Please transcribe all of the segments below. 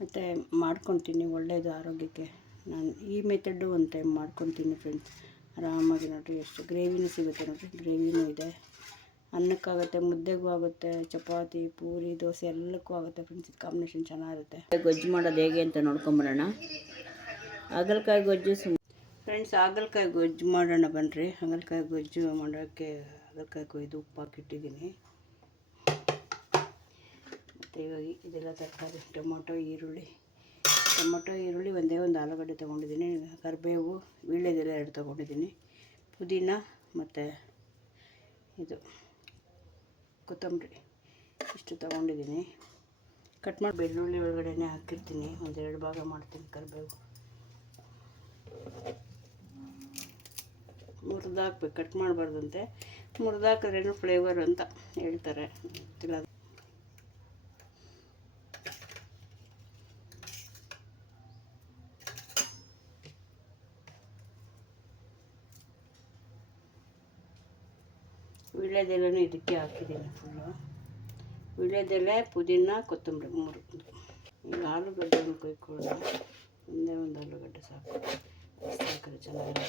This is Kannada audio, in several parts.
ಮತ್ತು ಮಾಡ್ಕೊತೀನಿ, ಒಳ್ಳೆಯದು ಆರೋಗ್ಯಕ್ಕೆ. ನಾನು ಈ ಮೆಥಡು ಒಂದು ಟೈಮ್ ಮಾಡ್ಕೊತೀನಿ ಫ್ರೆಂಡ್ಸ್. ಆರಾಮಾಗಿ ನೋಡಿರಿ, ಎಷ್ಟು ಗ್ರೇವಿನೂ ಸಿಗುತ್ತೆ ನೋಡಿರಿ, ಗ್ರೇವಿನೂ ಇದೆ. ಅನ್ನಕ್ಕಾಗುತ್ತೆ, ಮುದ್ದೆಗೂ ಆಗುತ್ತೆ, ಚಪಾತಿ, ಪೂರಿ, ದೋಸೆ ಎಲ್ಲಕ್ಕೂ ಆಗುತ್ತೆ ಫ್ರೆಂಡ್ಸ್. ಕಾಂಬಿನೇಷನ್ ಚೆನ್ನಾಗಿರುತ್ತೆ. ಗೊಜ್ಜು ಮಾಡೋದು ಹೇಗೆ ಅಂತ ನೋಡ್ಕೊಂಬರೋಣ. ಹಾಗಲಕಾಯಿ ಗೊಜ್ಜು ಫ್ರೆಂಡ್ಸ್, ಹಾಗಲಕಾಯಿ ಗೊಜ್ಜು ಮಾಡೋಣ ಬನ್ನಿರಿ. ಹಾಗಲಕಾಯಿ ಗೊಜ್ಜು ಮಾಡೋಕ್ಕೆ ಹಾಗಲಕಾಯಿ ಕೊಯ್ದು ಉಪ್ಪು ಹಾಕಿಟ್ಟಿದ್ದೀನಿ. ಮತ್ತು ಇವಾಗ ಇದೆಲ್ಲ ತರಕಾರಿ, ಟೊಮೊಟೊ, ಈರುಳ್ಳಿ ಒಂದೇ ಒಂದು ಆಲೂಗಡ್ಡೆ ತೊಗೊಂಡಿದ್ದೀನಿ. ಕರಿಬೇವು, ವೀಳ್ಯದೆಲೆ 2 ತೊಗೊಂಡಿದ್ದೀನಿ. ಪುದೀನ ಮತ್ತು ಇದು ಕೊತ್ತಂಬರಿ ಇಷ್ಟು ತೊಗೊಂಡಿದ್ದೀನಿ. ಕಟ್ ಮಾಡಿ ಬೆಳ್ಳುಳ್ಳಿ ಒಳಗಡೆ ಹಾಕಿರ್ತೀನಿ. 1-2 ಭಾಗ ಮಾಡ್ತೀನಿ. ಕರಿಬೇವು ಮುರಿದಾಕ್ಬೇಕು, ಕಟ್ ಮಾಡಬಾರ್ದಂತೆ. ಮುರಿದಾಕಿದ್ರೇನು ಫ್ಲೇವರ್ ಅಂತ ಹೇಳ್ತಾರೆ, ಗೊತ್ತಿಲ್ಲ. ವೀಳ್ಯದೆಲೆನೂ ಇದಕ್ಕೆ ಹಾಕಿದ್ದೀನಿ ಫುಲ್ಲು. ವೀಳ್ಯದೆಲೆ, ಪುದೀನ, ಕೊತ್ತಂಬರಿ 3. ಈಗ ಆಲೂಗಡ್ಡೆಯನ್ನು ಕೊಯ್ಕೊಳ್ಳೋಣ. ಒಂದೇ ಒಂದು ಆಲೂಗಡ್ಡೆ ಸಾಕು, ಸಾಕರೆ ಚೆನ್ನಾಗಿ.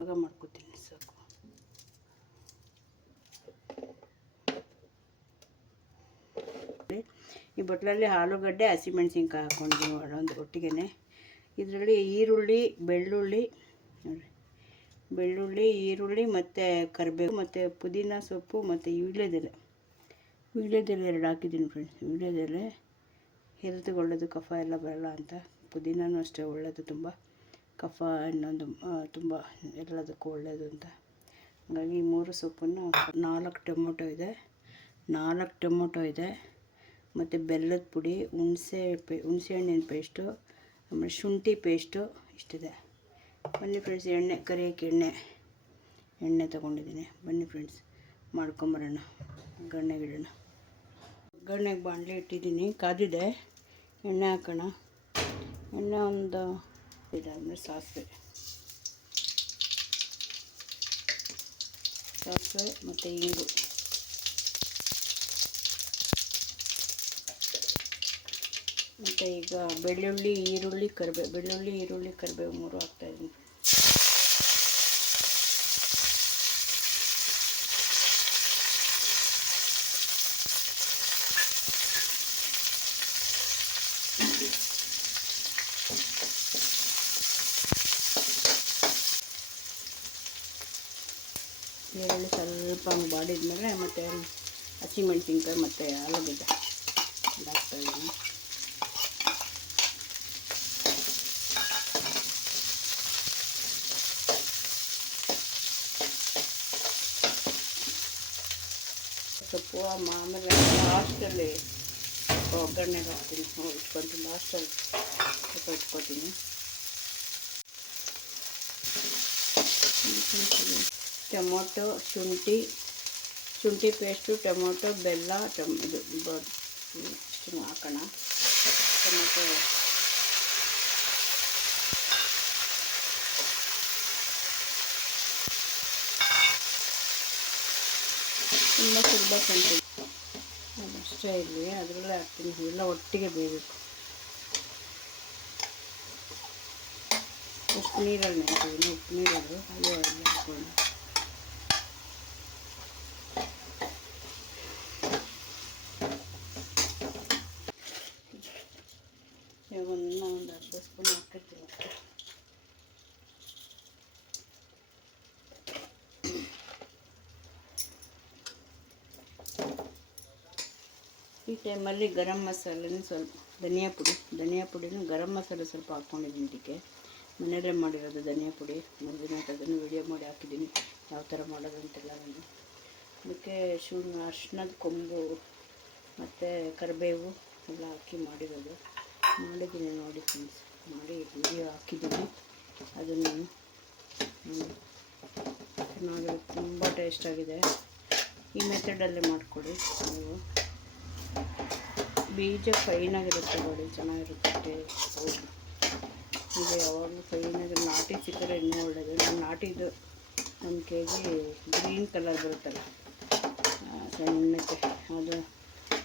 ಇವಾಗ ಮಾಡ್ಕೊತೀನಿ ಸಾಕು. ಈ ಬಟ್ಲಲ್ಲಿ ಆಲೂಗಡ್ಡೆ, ಹಸಿಮೆಣ್ಸಿನ್ಕಾಯಿ ಹಾಕ್ಕೊಂಡಿದ್ದೀನಿ ಒಂದು ಒಟ್ಟಿಗೆ. ಇದರಲ್ಲಿ ಈರುಳ್ಳಿ, ಈರುಳ್ಳಿ ಮತ್ತು ಕರಿಬೇವು ಮತ್ತು ಪುದೀನ ಸೊಪ್ಪು ಮತ್ತು ವೀಳ್ಯದೆಲೆ 2 ಹಾಕಿದ್ದೀನಿ ಫ್ರೆಂಡ್ಸ್. ವೀಳ್ಯದೆಲೆ ಹೆಲ್ತ್ಗೆ ಒಳ್ಳೆಯದು, ಕಫ ಎಲ್ಲ ಬರಲ್ಲ ಅಂತ. ಪುದೀನೂ ಅಷ್ಟೇ ಒಳ್ಳೆಯದು, ತುಂಬ ಕಫ ಇನ್ನೊಂದು ತುಂಬ ಎಲ್ಲದಕ್ಕೂ ಒಳ್ಳೆಯದು ಅಂತ. ಹಾಗಾಗಿ 3 ಸೊಪ್ಪನ್ನು 4 ಟೊಮೊಟೊ ಇದೆ ಮತ್ತು ಬೆಲ್ಲದ ಪುಡಿ, ಹುಣಸೆ ಹಣ್ಣಿನ ಪೇಸ್ಟು, ಆಮೇಲೆ ಶುಂಠಿ ಪೇಸ್ಟು ಇಷ್ಟಿದೆ. ಬನ್ನಿ ಫ್ರೆಂಡ್ಸ್, ಕರಿಯೋಕ್ಕೆ ಎಣ್ಣೆ ತೊಗೊಂಡಿದ್ದೀನಿ. ಬನ್ನಿ ಫ್ರೆಂಡ್ಸ್, ಮಾಡ್ಕೊಂಬರೋಣ. ಒಗ್ಗರಣೆಗೆ ಬಾಣಲೆ ಇಟ್ಟಿದ್ದೀನಿ, ಕಾದಿದೆ. ಎಣ್ಣೆ ಹಾಕೋಣ. ಎಣ್ಣೆ ಒಂದು ಇದಾದ್ಮೇಲೆ ಸಾಸಿವೆ ಮತ್ತು ಇಂಗು. ಮತ್ತು ಈಗ ಬೆಳ್ಳುಳ್ಳಿ, ಈರುಳ್ಳಿ, ಕರಿಬೇವು 3 ಹಾಕ್ತಾಯಿದ್ದೀನಿ. ಈರುಳ್ಳಿ ಸ್ವಲ್ಪ ಬಾಡಿದ್ಮೇಲೆ ಮತ್ತು ಹಸಿಮೆಣ್ಸಿನ್ಕಾಯಿ ಮತ್ತು ಆಲೂಗಡ್ಡೆ ಹಾಕ್ತಾಯಿದ್ದೀನಿ. ಸೊಪ್ಪು ಆಮೇಲೆ ಲಾಸ್ಟಲ್ಲಿ ಒಗ್ಗರಣೆಗೆ ಹಾಕ್ತೀನಿ. ಇಟ್ಕೊತೀನಿ, ಲಾಸ್ಟಲ್ಲಿ ಸ್ವಲ್ಪ ಇಟ್ಕೊತೀನಿ. ಟೊಮೊಟೊ, ಶುಂಠಿ ಪೇಸ್ಟು, ಟೊಮೊಟೊ, ಬೆಲ್ಲ, ಇಷ್ಟು ಹಾಕೋಣ. ಟೊಮೊಟೊ ತುಂಬ ಸುಲಭ ಕಂಡು ಅಷ್ಟೇ ಇರಲಿ, ಅದರಲ್ಲೇ ಹಾಕ್ತೀನಿ. ಎಲ್ಲ ಒಟ್ಟಿಗೆ ಬೇಯಬೇಕು. ಉಪ್ಪು ನೀರಲ್ಲಿ ಹಾಕ್ತೀನಿ. ಉಪ್ಪು ನೀರದು ಅಲ್ಲೇ ಹಾಕೋಣ. ಇವಾಗ ಒಂದು ಅರ್ಧ ಸ್ಪೂನ್ ಹಾಕಿರ್ತೀನಿ. ಈ ಟೈಮಲ್ಲಿ ಗರಂ ಮಸಾಲೆನೂ ಸ್ವಲ್ಪ, ಧನಿಯಾ ಪುಡಿನೂ ಗರಂ ಮಸಾಲೆ ಸ್ವಲ್ಪ ಹಾಕ್ಕೊಂಡಿದ್ದೀನಿ. ಇದಕ್ಕೆ ಮನೆಯಲ್ಲೇ ಮಾಡಿರೋದು ಧನಿಯಾ ಪುಡಿ. 3 ದಿನ ಅದನ್ನು ವಿಡಿಯೋ ಮಾಡಿ ಹಾಕಿದ್ದೀನಿ, ಯಾವ ಥರ ಮಾಡೋದು ಅಂತೆಲ್ಲ. ನಾನು ಅದಕ್ಕೆ ಅರ್ಶಿನದ ಕೊಂಬು ಮತ್ತು ಕರಿಬೇವು ಎಲ್ಲ ಹಾಕಿ ಮಾಡಿದ್ದೀನಿ ನೋಡಿ ಫ್ರೆಂಡ್ಸ್. ಮಾಡಿ ವಿಡಿಯೋ ಹಾಕಿದ್ದೀನಿ. ಅದನ್ನು ಚೆನ್ನಾಗಿರುತ್ತೆ, ತುಂಬ ಟೇಸ್ಟಾಗಿದೆ. ಈ ಮೆಥಡಲ್ಲಿ ಮಾಡಿಕೊಡಿ ನೀವು. ಬೀಜ ಫೈನಾಗಿರುತ್ತೆ ನೋಡಿ, ಚೆನ್ನಾಗಿರುತ್ತೆ ಟೇಸ್ಟ್. ಚೆನ್ನಾಗಿದೆ. ಯಾವಾಗಲೂ ಫೈನಾಗಿ ನಾಟಿ ಸಿಕ್ಕರೆ ಇನ್ನೂ ಒಳ್ಳೆಯದು. ನಾನು ನಾಟಿದು 1 kg ಗ್ರೀನ್ ಕಲರ್ ಬರುತ್ತಲ್ಲ ಸಣ್ಣಕ್ಕೆ, ಅದು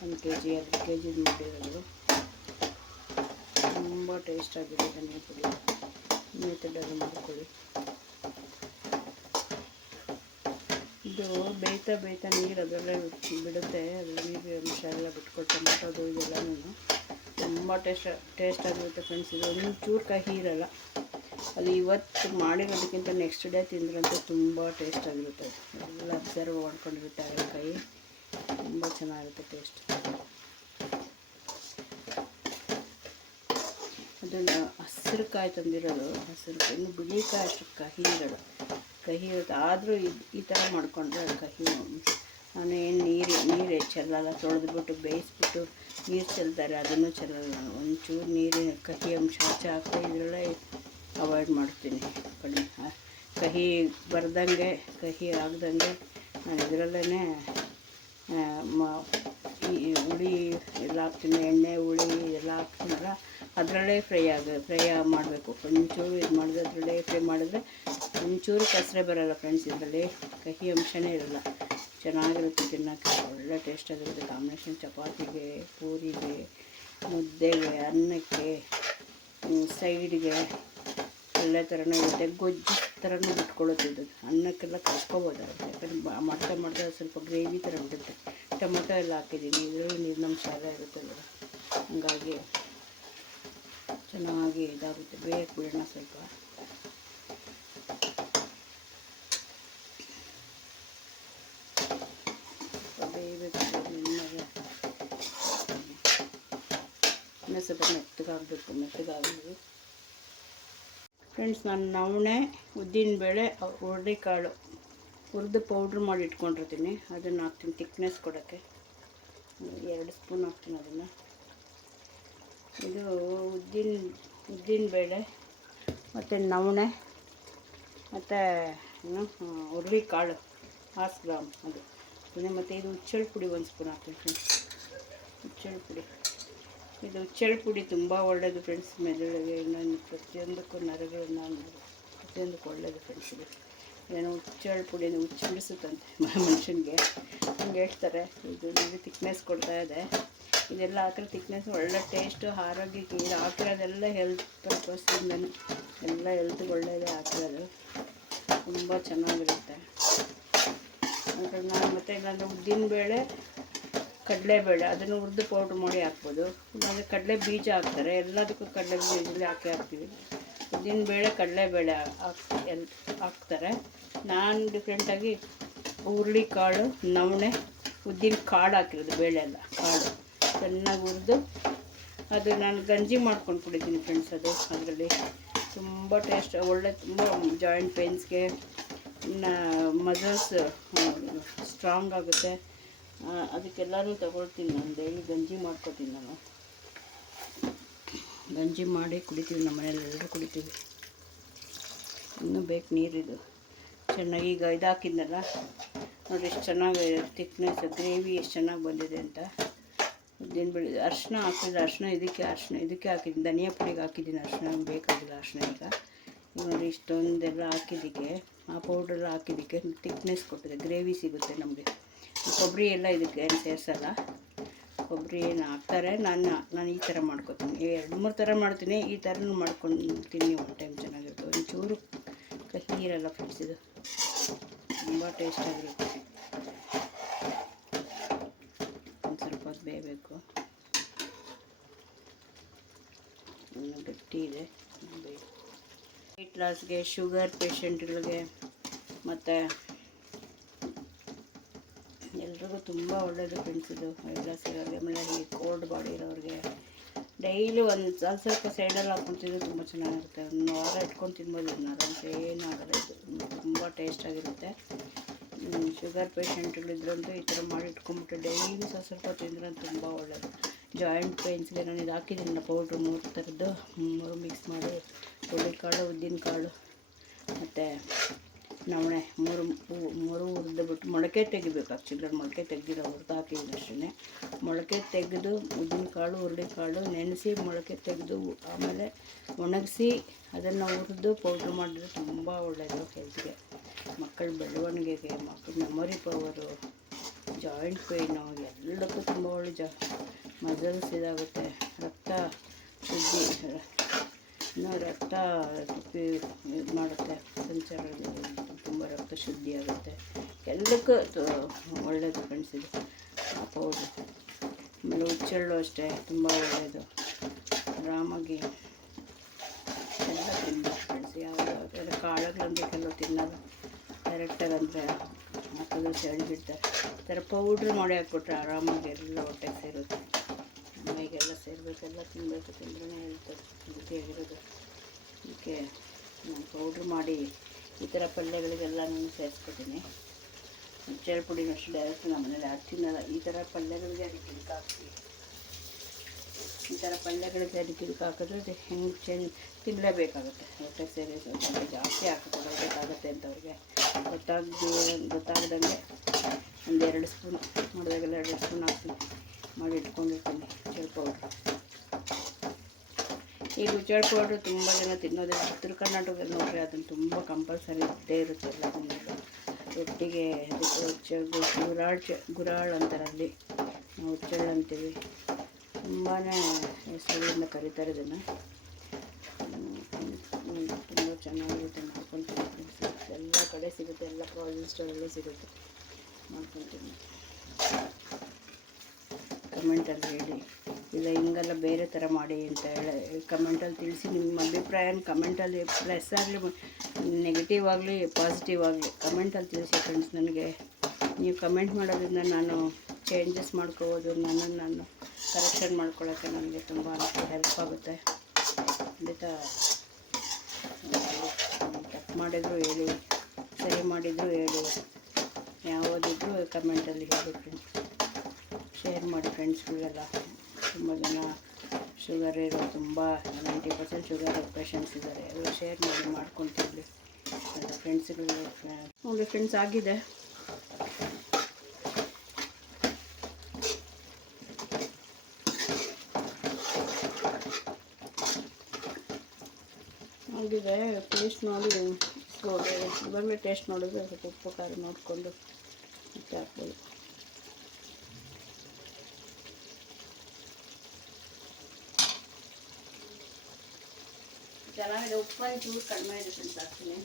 1 kg 2 kg ಮಾಡಿರೋದು. ತುಂಬ ಟೇಸ್ಟಾಗಿದೆ ಧನಿಯಾ ಪುಡಿ. ಮೆಥಡಲ್ಲಿ ಮಾಡ್ಕೊಳ್ಳಿ. ಇದು ಬೇಯ್ತಾ ನೀರು ಅದರಲ್ಲೇ ಬಿಡುತ್ತೆ, ಅದು ನೀರು ಅಂಶ ಎಲ್ಲ ಬಿಟ್ಕೊಟ್ಟು ಟೊಮೆಟೊದು ಇದೆಲ್ಲನೂ ತುಂಬ ಟೇಸ್ಟಾಗಿರುತ್ತೆ ಫ್ರೆಂಡ್ಸ್. ಇದು ಒಂಚೂರು ಕಹಿ ಇರಲ್ಲ. ಅದು ಇವತ್ತು ಮಾಡಿರೋದಕ್ಕಿಂತ ನೆಕ್ಸ್ಟ್ ಡೇ ತಿಂದ್ರಂತೂ ತುಂಬ ಟೇಸ್ಟಾಗಿರುತ್ತೆ. ಎಲ್ಲ ಅಬ್ಸರ್ವ್ ಮಾಡ್ಕೊಂಡಿರುತ್ತೆ ಹಾಗಲಕಾಯಿ, ತುಂಬ ಚೆನ್ನಾಗಿರುತ್ತೆ ಟೇಸ್ಟ್. ಅದನ್ನು ಹಸಿರು ಕಾಯಿ ತಂದಿರೋದು, ಹಸಿರು ಕಾಯಿ, ಇನ್ನು ಬಿಳಿ ಕಾಯಿ ಅಷ್ಟು ಕಹಿ ಇರುತ್ತೆ. ಆದರೂ ಈ ಥರ ಮಾಡಿಕೊಂಡ್ರೆ ಕಹಿ. ನಾನು ಏನು ನೀರು ಚೆಲ್ಲಲ್ಲ, ತೊಳೆದ್ಬಿಟ್ಟು ಬೇಯಿಸ್ಬಿಟ್ಟು ನೀರು ಚೆಲ್ತಾರೆ, ಅದನ್ನು ಚೆಲ್ಲಲ್ಲ ನಾನು. ಒಂಚೂರು ನೀರಿನ ಕಹಿ ಅಂಶ ಚಾಕು ಇದರಲ್ಲೇ ಅವಾಯ್ಡ್ ಮಾಡ್ತೀನಿ. ಕಡಿಮೆ ಕಹಿ ಬರ್ದಂಗೆ, ಕಹಿ ಆಗ್ದಂಗೆ ನಾನು ಇದರಲ್ಲೇ ಹುಳಿ ಎಲ್ಲ ಹಾಕ್ತೀನಿ. ಎಣ್ಣೆ ಹುಳಿ ಎಲ್ಲ ಹಾಕ್ತೀನಲ್ಲ ಅದರಲ್ಲೇ ಫ್ರೈ ಮಾಡಬೇಕು. ಒಂಚೂರು ಇದು ಮಾಡಿದ್ರೆ ಅದರಲ್ಲೇ ಫ್ರೈ ಮಾಡಿದ್ರೆ ಒಂಚೂರು ಕಸರೆ ಬರೋಲ್ಲ ಫ್ರೆಂಡ್ಸ್. ಇದರಲ್ಲಿ ಕಹಿ ಅಂಶನೇ ಇರೋಲ್ಲ. ಚೆನ್ನಾಗಿರುತ್ತೆ ತಿನ್ನೋಕ್ಕೆ, ಒಳ್ಳೆ ಟೇಸ್ಟಾಗಿರುತ್ತೆ. ಕಾಂಬಿನೇಷನ್ ಚಪಾತಿಗೆ, ಪೂರಿಗೆ, ಮುದ್ದೆಗೆ, ಅನ್ನಕ್ಕೆ, ಸೈಡ್ಗೆ ಒಳ್ಳೆ ಥರನೂ ಇರುತ್ತೆ. ಗೊಜ್ಜು ಥರನೂ ಬಿಟ್ಕೊಳ್ಳುತ್ತೆ. ಇದು ಅನ್ನಕ್ಕೆಲ್ಲ ಕಲ್ಸ್ಕೊಬೋದಾಗುತ್ತೆ. ಯಾಕಂದ್ರೆ ಮಾಡ್ತಾ ಸ್ವಲ್ಪ ಗ್ರೇವಿ ಥರ ಬಿಡುತ್ತೆ. ಟೊಮೆಟೊ ಎಲ್ಲ ಹಾಕಿದ್ದೀನಿ, ಇದರಲ್ಲಿ ನೀರಿನಂಶ ಎಲ್ಲ ಇರುತ್ತೆ. ಹಂಗಾಗಿ ಚೆನ್ನಾಗಿ ಇದಾಗುತ್ತೆ. ಬೇಯಕ್ಕೆ ಬಿಡೋಣ ಸ್ವಲ್ಪ. ಬೇಯಬೇಕು, ಇನ್ನೂ ಸ್ವಲ್ಪ ಮೆತ್ತಗಾಗಬೇಕು. ಫ್ರೆಂಡ್ಸ್, ನಾನು ನವಣೆ, ಉದ್ದಿನಬೇಳೆ, ಹುರುಳಿಕಾಳು ಹುರಿದು ಪೌಡ್ರ್ ಮಾಡಿ ಇಟ್ಕೊಂಡಿರ್ತೀನಿ. ಅದನ್ನು ಹಾಕ್ತೀನಿ ತಿಕ್ನೆಸ್ ಕೊಡೋಕ್ಕೆ. 2 ಸ್ಪೂನ್ ಹಾಕ್ತೀನಿ ಅದನ್ನು. ಇದು ಉದ್ದಿನಬೇಳೆ ಮತ್ತು ನವಣೆ ಮತ್ತು ಹುರುಳಿಕಾಳು 10 ಗ್ರಾಮ್ ಅದು. ಮತ್ತು ಇದು ಹುಚ್ಚೆಳ್ಳು ಪುಡಿ 1 ಸ್ಪೂನ್ ಹಾಕ್ತೀನಿ ಫ್ರೆಂಡ್ಸ್. ಹುಚ್ಚೆಳ್ಳು ಪುಡಿ ತುಂಬ ಒಳ್ಳೆಯದು ಫ್ರೆಂಡ್ಸ್. ಮೆದುಳಿಗೆ, ಇನ್ನೊಂದು ಪ್ರತಿಯೊಂದಕ್ಕೂ ನರಗಳನ್ನ ಪ್ರತಿಯೊಂದಕ್ಕೂ ಒಳ್ಳೆಯದು ಫ್ರೆಂಡ್ಸ್. ಇದು ಏನೋ ಹುಚ್ಚೆಳ್ಳು ಪುಡಿ ಹುಚ್ಚು ಬಿಡಿಸುತ್ತಂತೆ ಮನುಷ್ಯನಿಗೆ, ಹಂಗೆ ಹೇಳ್ತಾರೆ. ಇದು ನನಗೆ ತಿಕ್ನೆಸ್ ಕೊಡ್ತಾಯಿದೆ. ಇದೆಲ್ಲ ಹಾಕಿದ್ರೆ ತಿಕ್ನೆಸ್ ಒಳ್ಳೆ ಟೇಸ್ಟು, ಆರೋಗ್ಯಕ್ಕೆ. ಇದು ಹಾಕಿರೋದೆಲ್ಲ ಹೆಲ್ತ್ ಪರ್ಪಸ್ಸಿಂದನೇ, ಎಲ್ಲ ಹೆಲ್ತ್ಗೆ ಒಳ್ಳೆಯದೇ ಹಾಕಿರೋದು. ತುಂಬ ಚೆನ್ನಾಗಿರುತ್ತೆ. ನಾನು ಮತ್ತು ಇಲ್ಲಾಂದರೆ ಉದ್ದಿನಬೇಳೆ, ಕಡಲೆಬೇಳೆ ಅದನ್ನು ಹುರಿದು ಪೌಡ್ರ್ ಮಾಡಿ ಹಾಕ್ಬೋದು. ಇಲ್ಲಾಂದರೆ ಕಡಲೆ ಬೀಜ ಹಾಕ್ತಾರೆ, ಎಲ್ಲದಕ್ಕೂ ಕಡಲೆ ಬೀಜದಲ್ಲಿ ಹಾಕ್ತೀವಿ. ಉದ್ದಿನಬೇಳೆ, ಕಡಲೆಬೇಳೆ ಹಾಕ್ತಾರೆ. ನಾನು ಡಿಫ್ರೆಂಟಾಗಿ ಹುರುಳಿಕಾಳು, ನವಣೆ, ಉದ್ದಿನ ಕಾಳು ಹಾಕಿರೋದು, ಬೇಳೆ ಎಲ್ಲ ಕಾಳು ಚೆನ್ನಾಗಿ ಹುರಿದು ಅದು ನಾನು ಗಂಜಿ ಮಾಡ್ಕೊಂಡು ಕುಡಿತೀನಿ ಫ್ರೆಂಡ್ಸ್. ಅದರಲ್ಲಿ ತುಂಬ ಟೇಸ್ಟ್ ಒಳ್ಳೆ, ತುಂಬ ಜಾಯಿಂಟ್ ಪೇನ್ಸ್ಗೆ, ಮಸಲ್ಸ್ ಸ್ಟ್ರಾಂಗ್ ಆಗುತ್ತೆ. ಅದಕ್ಕೆಲ್ಲನೂ ತಗೊಳ್ತೀನಿ. ನಾನು ಡೈಲಿ ಗಂಜಿ ಮಾಡ್ಕೊತೀನಿ. ನಾನು ಗಂಜಿ ಮಾಡಿ ಕುಡಿತೀವಿ, ನಮ್ಮ ಮನೇಲಿ ಎಲ್ಲರೂ ಕುಡಿತೀವಿ. ಇನ್ನೂ ಬೇಕು ನೀರಿದು. ಚೆನ್ನಾಗಿ ಈಗ ಇದು ಹಾಕಿದ್ನಲ್ಲ ನೋಡಿ, ಎಷ್ಟು ಚೆನ್ನಾಗಿ ತಿಕ್ನೆಸ್, ಗ್ರೇವಿ ಎಷ್ಟು ಚೆನ್ನಾಗಿ ಬಂದಿದೆ ಅಂತ. ಉದ್ದಿನಬೇಳೆ, ಅರಿಶಿನ ಹಾಕಿದ್ರೆ ಅರಿಶಿನ ಇದಕ್ಕೆ ಹಾಕಿದ್ದೀನಿ. ಧನಿಯಾ ಪುಡಿಗೆ ಹಾಕಿದ್ದೀನಿ ಅರಿಶಿನ, ಬೇಕಾಗಿಲ್ಲ ಅರಿಶಿನ. ಈಗ ನೋಡಿ ಇಷ್ಟೊಂದೆಲ್ಲ ಹಾಕಿದ್ದಕ್ಕೆ, ಆ ಪೌಡ್ರೆಲ್ಲ ಹಾಕಿದ್ದಕ್ಕೆ ತಿಕ್ನೆಸ್ ಕೊಟ್ಟಿದೆ, ಗ್ರೇವಿ ಸಿಗುತ್ತೆ ನಮಗೆ. ಕೊಬ್ಬರಿ ಎಲ್ಲ ಇದಕ್ಕೆ ಏನು ಸೇರಿಸಲ್ಲ. ಕೊಬ್ಬರಿ ಏನು ಹಾಕ್ತಾರೆ, ನಾನು ಈ ಥರ ಮಾಡ್ಕೊತೀನಿ. 2-3 ಥರ ಮಾಡ್ತೀನಿ. ಈ ಥರನೂ ಮಾಡ್ಕೊತೀನಿ ಒಂದು ಟೈಮ್. ಚೆನ್ನಾಗಿರುತ್ತೆ. ಒಂಚೂರು ಕಹಿ ಇರಲ್ಲ ಫ್ರೆಂಡ್ಸ್. ಇದು ತುಂಬ ಟೇಸ್ಟಾಗಿರುತ್ತೆ. ಒಂದು ಸ್ವಲ್ಪ ಹೊತ್ತು ಬೇಯಬೇಕು. ಇನ್ನು ಗಟ್ಟಿ ಇದೆ. ವೆಯ್ಟ್ ಲಾಸ್ಗೆ, ಶುಗರ್ ಪೇಷಂಟ್ಗಳಿಗೆ ಮತ್ತು ಎಲ್ರಿಗೂ ತುಂಬ ಒಳ್ಳೆಯದು ಫ್ರೆಂಡ್ಸ್. ಇದು ವೆಯ್ಟ್ ಲಾಸ್ ಇರೋರಿಗೆ, ಆಮೇಲೆ ಈ ಕೋಲ್ಡ್ ಬಾಡಿ ಇರೋರಿಗೆ ಡೈಲಿ ಒಂದು ಸ್ವಲ್ಪ ಸೈಡಲ್ಲಿ ಹಾಕ್ಕೊತಿದ್ದು ತುಂಬ ಚೆನ್ನಾಗಿರುತ್ತೆ. 1 ವಾರ ಇಟ್ಕೊಂಡು ತಿನ್ಬೋದು. ಇದನ್ನ ಆರಾಮ್ಸೆ ಏನಾಗಲ್ಲ. ಇದು ತುಂಬ ಟೇಸ್ಟಾಗಿರುತ್ತೆ. ಶುಗರ್ ಪೇಷಂಟ್ಗಳಿದ್ರಂತೂ ಈ ಥರ ಮಾಡಿ ಇಟ್ಕೊಂಡ್ಬಿಟ್ಟು ಡೈಲಿ ಸ್ವಲ್ಪ ತಿಂದರೆ ತುಂಬ ಒಳ್ಳೆಯದು. ಜಾಯಿಂಟ್ ಪೇನ್ಸ್ಗೆ ನಾನು ಇದು ಹಾಕಿದ್ದೀನಿ ಪೌಡ್ರು, 3 ಥರದ್ದು 3 ಮಿಕ್ಸ್ ಮಾಡಿ, ಹುರುಳಿಕಾಳು, ಉದ್ದಿನಕಾಳು ಮತ್ತು ನವಣೆ ಮೂರು ಹುರಿದ್ಬಿಟ್ಟು ಮೊಳಕೆ ತೆಗಿಬೇಕು. ಆ್ಯಕ್ಚುಲಿ ಮೊಳಕೆ ತೆಗೆದಿರೋ ಹುರಿದು ಹಾಕಿದ್ದೀನಿ ಅಷ್ಟೇ. ಮೊಳಕೆ ತೆಗೆದು ಉದ್ದಿನಕಾಳು ಹುರುಳಿಕಾಳು ನೆನೆಸಿ ಮೊಳಕೆ ತೆಗೆದು ಆಮೇಲೆ ಒಣಗಿಸಿ ಅದನ್ನು ಹುರಿದು ಪೌಡ್ರ್ ಮಾಡಿದ್ರೆ ತುಂಬ ಒಳ್ಳೆಯದು ಹೆಲ್ತ್ಗೆ, ಮಕ್ಕಳ ಬೆಳವಣಿಗೆಗೆ, ಮಕ್ಕಳ ಮೆಮೊರಿ ಪವರು, ಜಾಯಿಂಟ್ ಪೇಯ್ನು ಎಲ್ಲದಕ್ಕೂ ತುಂಬ ಒಳ್ಳೆ. ಮಸಲ್ಸ್ ಇದಾಗುತ್ತೆ, ರಕ್ತ ಶುದ್ಧಿ, ಇನ್ನು ರಕ್ತ ಇದು ಮಾಡುತ್ತೆ, ಸಂಚಾರ ತುಂಬ ರಕ್ತ ಶುದ್ಧಿ ಆಗುತ್ತೆ, ಎಲ್ಲಕ್ಕೂ ಒಳ್ಳೆಯದು ಫ್ರೆಂಡ್ಸ್ ಇದು ಆ ಪೌಡ್ರು. ಆಮೇಲೆ ಹುಚ್ಚೆಳ್ಳು ಅಷ್ಟೇ ತುಂಬ ಒಳ್ಳೆಯದು. ಆರಾಮಾಗಿ ಎಲ್ಲ ತಿನ್ನಬೇಕು ಫ್ರೆಂಡ್ಸ್. ಯಾವುದಾದ್ರು ಕಾಳುಗಳಂದರೆ ಕೆಲವು ತಿನ್ನೋದು ಡೈರೆಕ್ಟಾಗಿ ಅಂದರೆ ಹಾಕೋದು ಸೆಳೆದಿಡ್ತಾರೆ. ಈ ಥರ ಪೌಡ್ರ್ ಮಾಡಿ ಹಾಕ್ಬಿಟ್ರೆ ಆರಾಮಾಗಿ ಎಲ್ಲ ಹೊಟ್ಟೆಗೆ ಸೇರುತ್ತೆ, ಮೈಗೆಲ್ಲ ಸೇರಬೇಕೆಲ್ಲ ತಿನ್ನಬೇಕು, ತಿಂದ್ರೇ ಹೇಳ್ತಾರೆ ಜೊತೆಯಾಗಿರೋದು. ಅದಕ್ಕೆ ನಾನು ಪೌಡ್ರ್ ಮಾಡಿ ಈ ಥರ ಪಲ್ಯಗಳಿಗೆಲ್ಲ ನಾನು ಸೇರಿಸ್ಕೊತೀನಿ. ಹುಚ್ಚೆಳ್ಳು ಪುಡಿನೂ ಅಷ್ಟು ಡೈರೆಕ್ಟ್ ನಮ್ಮ ಮನೇಲಿ ಯಾರು ತಿನ್ನಲ್ಲ. ಈ ಥರ ಪಲ್ಯಗಳಿಗೆ ಅದಕ್ಕೆ ಇದಕ್ಕೆ ಹಾಕ್ತೀವಿ. ಈ ಥರ ಪಲ್ಯಗಳಿಗೆ ಅದಕ್ಕೆ ಇದಕ್ಕೆ ಹಾಕಿದ್ರೆ ಅದು ಹೆಂಗೆ ತಿನ್ನಲೇಬೇಕಾಗುತ್ತೆ, ಹೊಟ್ಟೆ ಸೇರಿ ಸ್ವಲ್ಪ ಜಾಸ್ತಿ ಹಾಕೋಬೇಕಾಗುತ್ತೆ ಅಂತ ಅವ್ರಿಗೆ ಗೊತ್ತಾಗ್ದಂಗೆ ಒಂದು 2 ಸ್ಪೂನ್ ಮಾಡಿದಾಗೆಲ್ಲ 2 ಸ್ಪೂನ್ ಹಾಕ್ತೀನಿ, ಮಾಡಿ ಇಟ್ಕೊಂಡಿರ್ತೀನಿ ಹುಚ್ಚೆಳ್ಳು ಪೌಡ್ರು. ಈ ಹುಚ್ಚೆಳ್ಳು ಪೌಡ್ರು ತುಂಬ ಜನ ತಿನ್ನೋದೇ. ಉತ್ತರ ಕರ್ನಾಟಕದಲ್ಲಿ ನೋಡ್ರಿ ಅದನ್ನು ತುಂಬ ಕಂಪಲ್ಸರಿ ಇದ್ದೇ ಇರುತ್ತೆ ಎಲ್ಲ ತಿನ್ನೋದು. ರೊಟ್ಟಿಗೆ ಅದಕ್ಕೆ ಗುರಾಳ್ ಅಂತಾರಲ್ಲಿ, ನಾವು ಹುಚ್ಚೆಳ್ಳು ಅಂತೀವಿ. ತುಂಬಾ ಹೆಸರುಗಳಿಂದ ಕರೀತಾರೆ ಇದನ್ನು. ತುಂಬ ಚೆನ್ನಾಗಿರುತ್ತೆ, ಮಾಡ್ಕೊತೀನಿ. ಎಲ್ಲ ಕಡೆ ಸಿಗುತ್ತೆ, ಎಲ್ಲ ಪ್ರಾವಿಷನ್ ಸ್ಟೋರಲ್ಲೂ ಸಿಗುತ್ತೆ, ಮಾಡ್ಕೊತೀನಿ. ಕಮೆಂಟಲ್ಲಿ ಹೇಳಿ, ಇಲ್ಲ ಹಿಂಗೆಲ್ಲ ಬೇರೆ ಥರ ಮಾಡಿ ಅಂತ ಕಮೆಂಟಲ್ಲಿ ತಿಳಿಸಿ. ನಿಮ್ಮ ಅಭಿಪ್ರಾಯನ ಕಮೆಂಟಲ್ಲಿ ಪ್ಲಸ್ ಆಗಲಿ ನೆಗೆಟಿವ್ ಆಗಲಿ ಪಾಸಿಟಿವ್ ಆಗಲಿ ಕಮೆಂಟಲ್ಲಿ ತಿಳಿಸಿ ಫ್ರೆಂಡ್ಸ್. ನನಗೆ ನೀವು ಕಮೆಂಟ್ ಮಾಡೋದ್ರಿಂದ ನಾನು ಚೇಂಜಸ್ ಮಾಡ್ಕೋಬೋದು, ನನ್ನನ್ನು ನಾನು ಕರೆಕ್ಷನ್ ಮಾಡ್ಕೊಳ್ಳೋಕ್ಕೆ ನನಗೆ ತುಂಬ ಹೆಲ್ಪ್ ಆಗುತ್ತೆ. ಖಂಡಿತ ತಪ್ಪು ಮಾಡಿದ್ರು ಹೇಳಿ, ಸರಿ ಮಾಡಿದ್ರು ಹೇಳಿ, ಯಾವುದಿದ್ರು ಕಮೆಂಟಲ್ಲಿ ಹೇಳಿ ಫ್ರೆಂಡ್ಸ್. ಶೇರ್ ಮಾಡಿ ಫ್ರೆಂಡ್ಸ್ಗಳಿಗೆಲ್ಲ. ತುಂಬ ಜನ ಶುಗರ್ ಇರೋ, ತುಂಬ 90% ಶುಗರ್ ಪೇಷಂಟ್ಸ್ ಇದ್ದಾರೆ, ಎಲ್ಲ ಶೇರ್ ಮಾಡಿ ಮಾಡ್ಕೊತೀವಿ ಎಲ್ಲ ಫ್ರೆಂಡ್ಸ್ಗಳಿಗೆ. ನೋಡಿ ಫ್ರೆಂಡ್ಸ್ ಆಗಿದೆ. ಆಗಿದೆ, ಟೇಸ್ಟ್ ನೋಡಿ ಇವಾಗಲೇ ಟೇಸ್ಟ್ ನೋಡಿದ್ರೆ ಸ್ವಲ್ಪ ಉಪ್ಪು ಖಾರ ನೋಡಿಕೊಂಡು ಮತ್ತೆ ಹಾಕ್ಬೋದು. ಚೆನ್ನಾಗಿದೆ, ಉಪ್ಪು ಚೂರು ಕಡಿಮೆ ಇದೆ ಫ್ರೆಂಡ್ಸ್, ಹಾಕ್ತೀನಿ.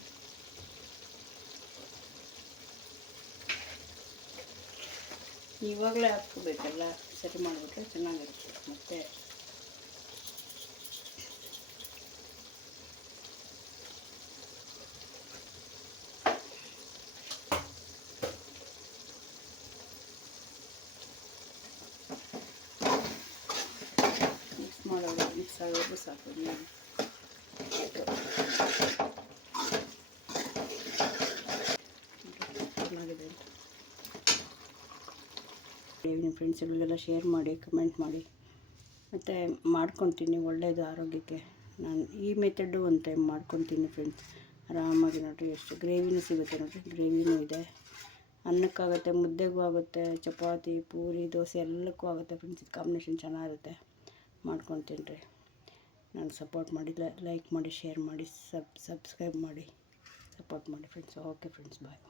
ಇವಾಗಲೇ ಹಾಕ್ಕೋಬೇಕೆಲ್ಲ ಸರಿ ಮಾಡಿಬಿಟ್ರೆ ಚೆನ್ನಾಗಿರುತ್ತೆ. ಮತ್ತು ಮಿಕ್ಸ್ ಆಗೋದು ಸಾಕು. ಚೆನ್ನಾಗಿದೆ ಅಂತ ನಿಮ್ಮ ಫ್ರೆಂಡ್ಸ್ಗಳಿಗೆಲ್ಲ ಶೇರ್ ಮಾಡಿ, ಕಮೆಂಟ್ ಮಾಡಿ. ಮತ್ತು ಮಾಡ್ಕೊತೀನಿ, ಒಳ್ಳೆಯದು ಆರೋಗ್ಯಕ್ಕೆ. ನಾನು ಈ ಮೆಥಡು ಒಂದು ಟೈಮ್ ಮಾಡ್ಕೊತೀನಿ ಫ್ರೆಂಡ್ಸ್. ಆರಾಮಾಗಿ ನೋಡಿರಿ, ಎಷ್ಟು ಗ್ರೇವಿನೂ ಸಿಗುತ್ತೆ ನೋಡಿರಿ, ಗ್ರೇವಿನೂ ಇದೆ. ಅನ್ನಕ್ಕಾಗುತ್ತೆ, ಮುದ್ದೆಗೂ ಆಗುತ್ತೆ, ಚಪಾತಿ, ಪೂರಿ, ದೋಸೆ ಎಲ್ಲಕ್ಕೂ ಆಗುತ್ತೆ ಫ್ರೆಂಡ್ಸ್. ಇದು ಕಾಂಬಿನೇಷನ್ ಚೆನ್ನಾಗಿರುತ್ತೆ, ಮಾಡ್ಕೊತೀನಿ ರೀ. ನಾನು ಸಪೋರ್ಟ್ ಮಾಡಿಲ್ಲ, ಲೈಕ್ ಮಾಡಿ, ಶೇರ್ ಮಾಡಿ, ಸಬ್ಸ್ಕ್ರೈಬ್ ಮಾಡಿ, ಸಪೋರ್ಟ್ ಮಾಡಿ ಫ್ರೆಂಡ್ಸ್. ಓಕೆ ಫ್ರೆಂಡ್ಸ್, ಬಾಯ್.